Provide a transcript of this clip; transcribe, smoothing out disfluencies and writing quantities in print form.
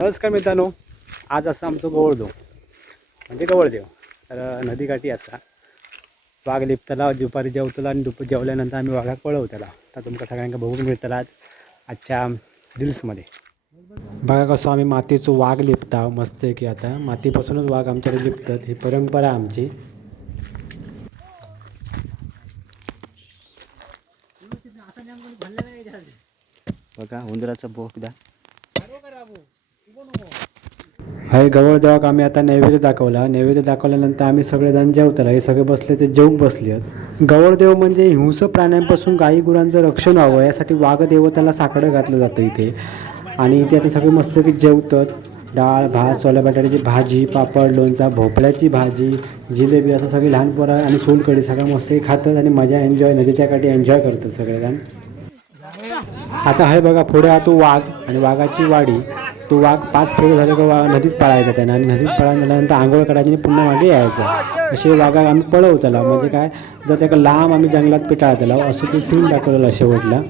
नमस्कार मित्रांनो, आज असं आमचं गवळदेव म्हणजे गवळदेव तर नदीकाठी असा वाघ लिपताला दुपारी जेवतला आणि जेवल्यानंतर आम्ही वाघाक पळवतला. तर तुमका सगळ्यांना बघून मिळतला आजच्या रील्समध्ये. बघा कसं आम्ही मातीचं वाघ लिपता मस्त आहे की. आता मातीपासूनच वाघ आमच्याकडे लिपतात, ही परंपरा आमची. बघा उंदराचा बोकदा. हाय गवळदेवाक आम्ही आता नैवेद्य दाखवला. नैवेद्य दाखवल्यानंतर आम्ही सगळेजण जेवतला. हे सगळे बसले ते जेवूक बसले आहेत. गवळदेव म्हणजे हिंस्र प्राण्यांपासून गाई गुरांचं रक्षण व्हावं यासाठी वाघदेवताला साकडं घातलं जातं इथे. आणि इथे आता सगळे मस्त की जेवतात. डाळ भात सोल्या बटाट्याची भाजी, पापड लोणचा, भोपळ्याची भाजी, जिलेबी असं सगळी लहान पोरं आणि सोलकढी सगळं मस्त खातात आणि मजा एन्जॉय नदीच्या काठी एन्जॉय करतात सगळेजण. आता हे बघा पुढे हा तो वाघ आणि वाघाची वाडी. तो वाघ 5 फेरे झाले का नदीत पळायचा त्यानं आणि नदीत पळाल्यानंतर आंघोळ करायची आणि पुन्हा मागे यायचं. असे वाघाक आम्ही पळवतला. म्हणजे काय जर त्याला लांब आम्ही जंगलात पिटाळतला असं ते सीन दाखवलेलं शेवटला.